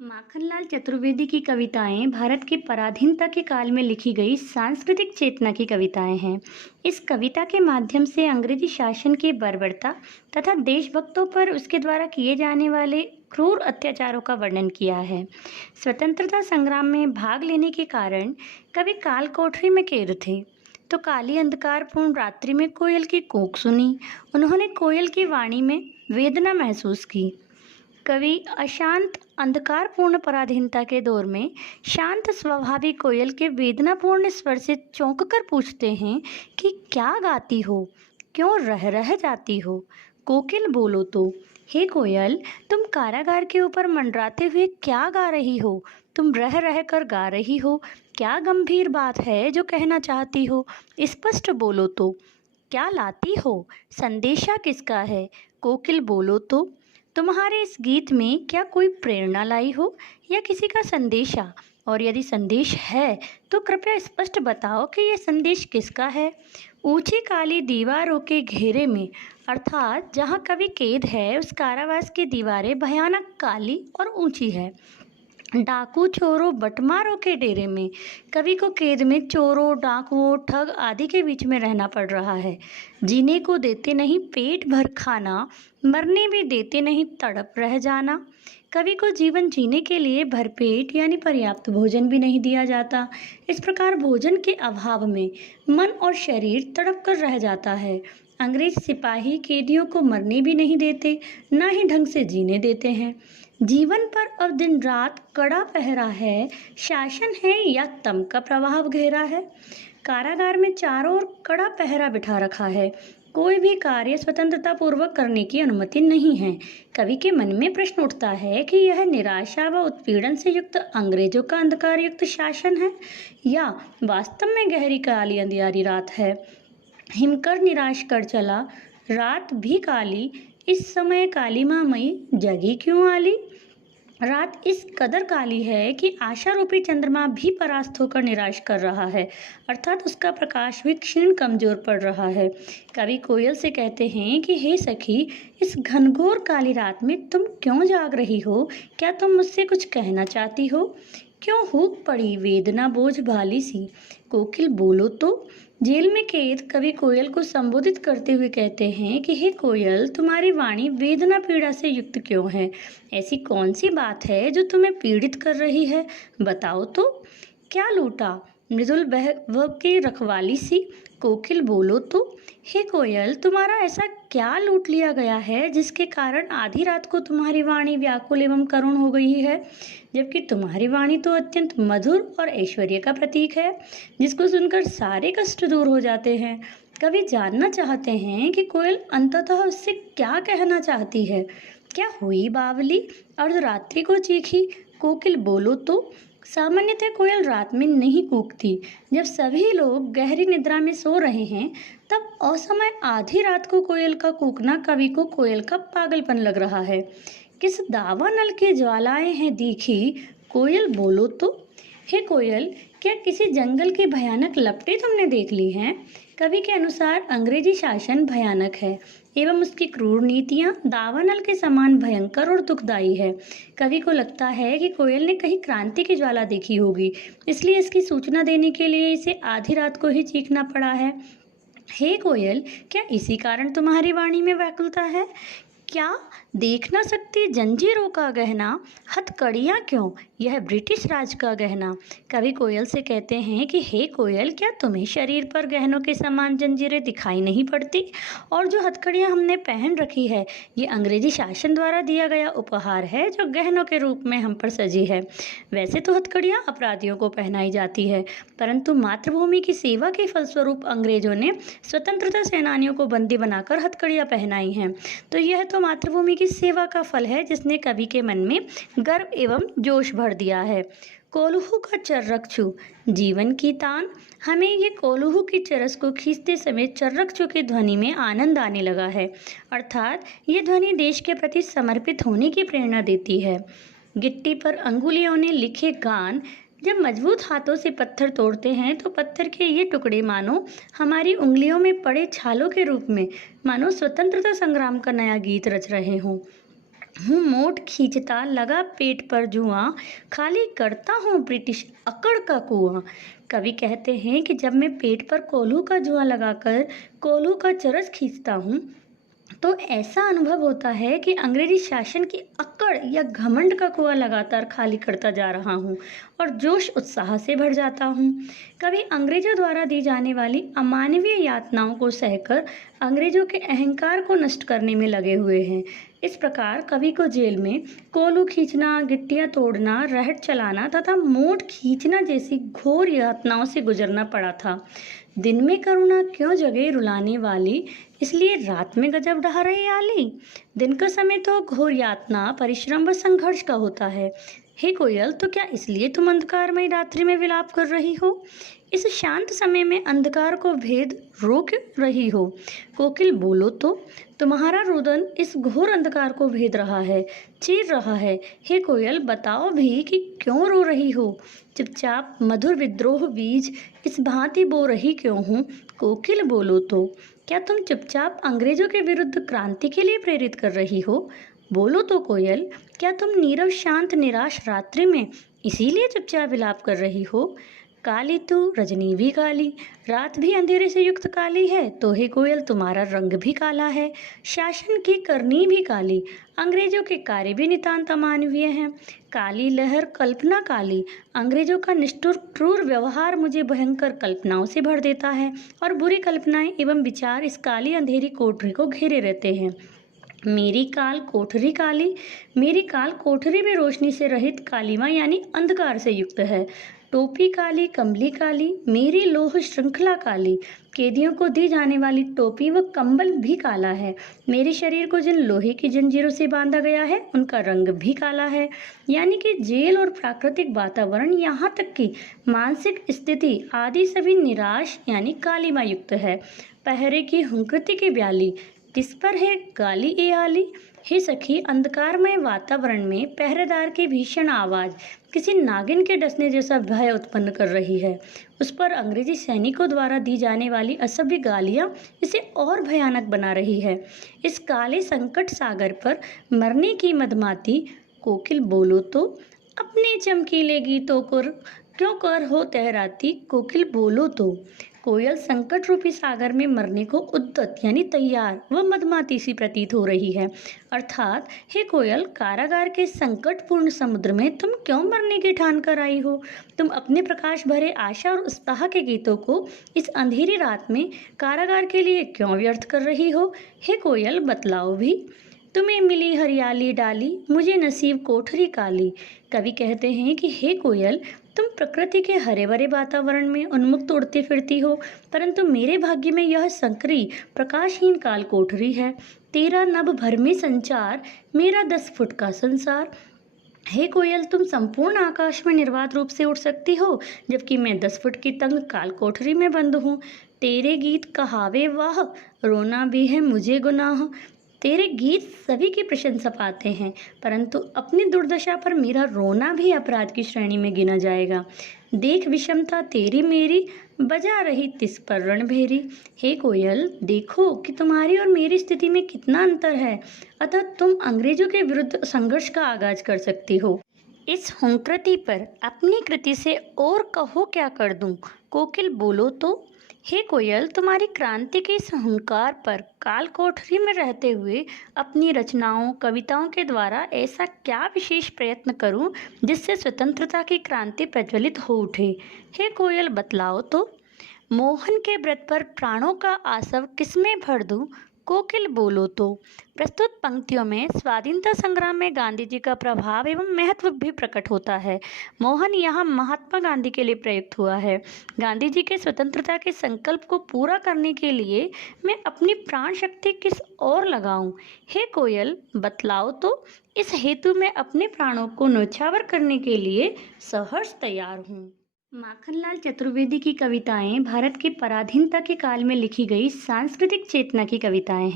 माखनलाल चतुर्वेदी की कविताएं भारत के पराधीनता के काल में लिखी गई सांस्कृतिक चेतना की कविताएं हैं। इस कविता के माध्यम से अंग्रेजी शासन की बर्बरता तथा देशभक्तों पर उसके द्वारा किए जाने वाले क्रूर अत्याचारों का वर्णन किया है। स्वतंत्रता संग्राम में भाग लेने के कारण कवि काल कोठरी में कैद थे, तो काली अंधकारपूर्ण रात्रि में कोयल की कूक सुनी। उन्होंने कोयल की वाणी में वेदना महसूस की। कवि अशांत अंधकारपूर्ण पराधीनता के दौर में शांत स्वभावी कोयल के वेदनापूर्ण स्वर से चौंक कर पूछते हैं कि क्या गाती हो, क्यों रह रह जाती हो। कोकिल बोलो तो। हे कोयल, तुम कारागार के ऊपर मंडराते हुए क्या गा रही हो? तुम रह रह कर गा रही हो। क्या गंभीर बात है जो कहना चाहती हो? स्पष्ट बोलो तो। क्या लाती हो? संदेशा किसका है? कोकिल बोलो तो। तुम्हारे इस गीत में क्या कोई प्रेरणा लाई हो या किसी का संदेशा? और यदि संदेश है तो कृपया स्पष्ट बताओ कि यह संदेश किसका है। ऊंची काली दीवारों के घेरे में, अर्थात जहाँ कवि कैद है, उस कारावास की दीवारें भयानक काली और ऊंची है। डाकू चोरों बटमारों के डेरे में कवि को कैद में चोरों, डाकुओं, ठग आदि के बीच में रहना पड़ रहा है। जीने को देते नहीं पेट भर खाना, मरने भी देते नहीं तड़प रह जाना। कवि को जीवन जीने के लिए भरपेट यानी पर्याप्त भोजन भी नहीं दिया जाता। इस प्रकार भोजन के अभाव में मन और शरीर तड़प कर रह जाता है। अंग्रेज सिपाही कैदियों को मरने भी नहीं देते, ना ही ढंग से जीने देते हैं। जीवन पर अब दिन रात कड़ा पहरा है। शासन है या तम का प्रभाव घेरा है। कारागार में चारों ओर कड़ा पहरा बिठा रखा है। कोई भी कार्य स्वतंत्रता पूर्वक करने की अनुमति नहीं है। कवि के मन में प्रश्न उठता है कि यह निराशा व उत्पीड़न से युक्त अंग्रेजों का अंधकार युक्त शासन है या वास्तव में गहरी काली अंधियारी रात है। हिमकर निराश कर चला, रात भी काली, इस समय काली माँ मई जगी क्यों आली। रात इस कदर काली है कि आशा रूपी चंद्रमा भी परास्त होकर निराश कर रहा है, अर्थात उसका प्रकाश भी क्षीण कमजोर पड़ रहा है। कवि कोयल से कहते हैं कि हे सखी, इस घनघोर काली रात में तुम क्यों जाग रही हो? क्या तुम मुझसे कुछ कहना चाहती हो? क्यों हूक पड़ी वेदना बोझ भाली सी? कोकिल बोलो तो। जेल में कैद कवि कोयल को संबोधित करते हुए कहते हैं कि हे कोयल, तुम्हारी वाणी वेदना पीड़ा से युक्त क्यों है? ऐसी कौन सी बात है जो तुम्हें पीड़ित कर रही है? बताओ तो। क्या लूटा मृदुल बहव की रखवाली सी? कोकिल बोलो तो। हे कोयल, तुम्हारा ऐसा क्या लूट लिया गया है जिसके कारण आधी रात को तुम्हारी वाणी व्याकुल एवं करुण हो गई है, जबकि तुम्हारी वाणी तो अत्यंत मधुर और ऐश्वर्य का प्रतीक है, जिसको सुनकर सारे कष्ट दूर हो जाते हैं। कवि जानना चाहते हैं कि कोयल अंततः उससे क्या कहना चाहती है। क्या हुई बावली, अर्धरात्रि को चीखी? कोकिल बोलो तो। सामान्यतः कोयल रात में नहीं कूकती। जब सभी लोग गहरी निद्रा में सो रहे हैं, तब असमय आधी रात को कोयल का कूकना कवि को कोयल का पागलपन लग रहा है। किस दावानल की ज्वालाएं हैं दीखी? कोयल बोलो तो। हे कोयल, क्या किसी जंगल की भयानक लपटें तुमने देख ली हैं? कवि के अनुसार अंग्रेजी शासन भयानक है एवं उसकी क्रूर नीतियां दावानल के समान भयंकर और दुखदायी है। कवि को लगता है कि कोयल ने कहीं क्रांति की ज्वाला देखी होगी, इसलिए इसकी सूचना देने के लिए इसे आधी रात को ही चीखना पड़ा है। हे कोयल, क्या इसी कारण तुम्हारी वाणी में व्याकुलता है? क्या देख न सकती जंजीरों का गहना? हथकड़ियाँ क्यों, यह ब्रिटिश राज का गहना? कवि कोयल से कहते हैं कि हे कोयल, क्या तुम्हें शरीर पर गहनों के समान जंजीरें दिखाई नहीं पड़ती? और जो हथकड़ियाँ हमने पहन रखी है, ये अंग्रेजी शासन द्वारा दिया गया उपहार है जो गहनों के रूप में हम पर सजी है। वैसे तो हथकड़ियाँ अपराधियों को पहनाई जाती है, परंतु मातृभूमि की सेवा के फलस्वरूप अंग्रेजों ने स्वतंत्रता सेनानियों को बंदी बनाकर हथकड़ियाँ पहनाई हैं। तो यह तो मातृभूमि की सेवा का फल है, जिसने कवि के मन में गर्व एवं जोश भर दिया है। कोल्हू का चर्रकछू जीवन की तान। हमें ये कोल्हू की चरस को खींचते समय चर्रकछू की ध्वनि में आनंद आने लगा है, अर्थात ये ध्वनि देश के प्रति समर्पित होने की प्रेरणा देती है। गिट्टी पर अंगुलियों ने लिखे गान जब मजबूत हाथों से पत्थर तोड़ते हैं, तो पत्थर के ये टुकड़े मानो हमारी उंगलियों में पड़े छालों के रूप में, मानो स्वतंत्रता संग्राम का नया गीत रच रहे हों। हूँ मोट खींचता लगा पेट पर जुआ, खाली करता हूँ ब्रिटिश अकड़ का कुआं। कवि कहते हैं कि जब मैं पेट पर कोल्हू का जुआ लगाकर कोल्हू का चरस खींचता हूँ तो ऐसा अनुभव होता है कि अंग्रेजी शासन की अक्कड़ या घमंड का कुआं लगातार खाली करता जा रहा हूँ और जोश उत्साह से भर जाता हूँ। कभी अंग्रेजों द्वारा दी जाने वाली अमानवीय यातनाओं को सहकर अंग्रेजों के अहंकार को नष्ट करने में लगे हुए हैं। इस प्रकार कवि को जेल में कोलू खींचना, गिट्टियां तोड़ना, रहट चलाना तथा मोट खींचना जैसी घोर यातनाओं से गुजरना पड़ा था। दिन में करुणा क्यों जगे रुलाने वाली, इसलिए रात में गजब ढहा रही आली। दिन का समय तो घोर यातना, परिश्रम व संघर्ष का होता है। हे कोयल, तो क्या इसलिए तुम अंधकारमयी रात्रि में विलाप कर रही हो? इस शांत समय में अंधकार को भेद रो क्यों रही हो? कोकिल बोलो तो, तुम्हारा रुदन इस घोर अंधकार को भेद रहा है, चीर रहा है। हे कोयल, बताओ भी कि क्यों रो रही हो? चुपचाप मधुर विद्रोह बीज इस भांति बो रही क्यों हूँ? कोकिल बोलो तो, क्या तुम चुपचाप अंग्रेजों के विरुद्ध क्रांति के लिए प्रेरित कर रही हो? बोलो तो कोयल, क्या तुम नीरव शांत निराश रात्रि में इसीलिए चुपचाप विलाप कर रही हो? काली तू रजनी भी काली, रात भी अंधेरे से युक्त काली है, तो हे कोयल तुम्हारा रंग भी काला है। शासन की करनी भी काली, अंग्रेजों के कार्य भी नितांत अमानवीय हैं। काली लहर कल्पना काली, अंग्रेजों का निष्ठुर क्रूर व्यवहार मुझे भयंकर कल्पनाओं से भर देता है और बुरी कल्पनाएं एवं विचार इस काली अंधेरी कोठरी को घेरे रहते हैं। मेरी काल कोठरी काली, मेरी काल कोठरी में रोशनी से रहित कालीमा यानी अंधकार से युक्त है। टोपी काली, कंबली काली, मेरी लोह श्रृंखला काली, कैदियों को दी जाने वाली टोपी व कंबल भी काला है। मेरे शरीर को जिन लोहे की जंजीरों से बांधा गया है उनका रंग भी काला है। यानी कि जेल और प्राकृतिक वातावरण, यहाँ तक कि मानसिक स्थिति आदि सभी निराश यानी कालीमा युक्त है। पहरे की हुंकृति की ब्याली, किस पर है गाली ए आली? हे सखी, अंधकारमय वातावरण में पहरेदार की भीषण आवाज किसी नागिन के डसने जैसा भय उत्पन्न कर रही है। उस पर अंग्रेजी सैनिकों द्वारा दी जाने वाली असभ्य गालियां इसे और भयानक बना रही है। इस काले संकट सागर पर मरने की मदमाती, कोकिल बोलो तो, अपने चमकीले गीतों को क्यों कर हो तहराती? कोकिल बोलो तो। कोयल संकट रूपी सागर में मरने को उद्यत यानी तैयार व मदमाती सी प्रतीत हो रही है। अर्थात हे कोयल, कारागार के संकटपूर्ण समुद्र में तुम क्यों मरने की ठान कर आई हो? तुम अपने प्रकाश भरे आशा और उत्साह के गीतों को इस अंधेरी रात में कारागार के लिए क्यों व्यर्थ कर रही हो? हे कोयल, बतलाओ भी। तुम्हें मिली हरियाली डाली, मुझे नसीब कोठरी काली। कवि कहते हैं कि हे कोयल, तुम प्रकृति के हरे भरे वातावरण में उन्मुक्त उड़ती फिरती हो, परंतु मेरे भाग्य में यह संकरी प्रकाशहीन काल कोठरी है। तेरा नभ भर में संचार, मेरा 10 फुट का संसार। हे कोयल, तुम संपूर्ण आकाश में निर्बाध रूप से उड़ सकती हो, जबकि मैं 10 फुट की तंग काल कोठरी में बंद हूँ। तेरे गीत कहावे वाह, रोना भी है मुझे गुनाह। तेरे गीत सभी की प्रशंसा पाते हैं, परंतु अपनी दुर्दशा पर मेरा रोना भी अपराध की श्रेणी में गिना जाएगा। देख विषमता तेरी मेरी, बजा रही तिस पर रणभेरी। हे कोयल, देखो कि तुम्हारी और मेरी स्थिति में कितना अंतर है, अतः तुम अंग्रेजों के विरुद्ध संघर्ष का आगाज कर सकती हो। इस हुंकृति पर अपनी कृति से और कहो क्या कर दूं? कोकिल बोलो तो, हे कोयल, तुम्हारी क्रांति के इस हुंकार पर काल कोठरी में रहते हुए अपनी रचनाओं, कविताओं के द्वारा ऐसा क्या विशेष प्रयत्न करूं जिससे स्वतंत्रता की क्रांति प्रज्वलित हो उठे? हे कोयल, बतलाओ तो। मोहन के व्रत पर प्राणों का आसव किसमें भर दूं? कोकिल बोलो तो। प्रस्तुत पंक्तियों में स्वाधीनता संग्राम में गांधी जी का प्रभाव एवं महत्व भी प्रकट होता है। मोहन यहाँ महात्मा गांधी के लिए प्रयुक्त हुआ है। गांधी जी के स्वतंत्रता के संकल्प को पूरा करने के लिए मैं अपनी प्राण शक्ति किस ओर लगाऊं? हे कोयल, बतलाओ तो। इस हेतु मैं अपने प्राणों को न्यौछावर करने के लिए सहर्ष तैयार हूँ। माखनलाल चतुर्वेदी की कविताएं भारत की पराधीनता के काल में लिखी गई सांस्कृतिक चेतना की कविताएं हैं।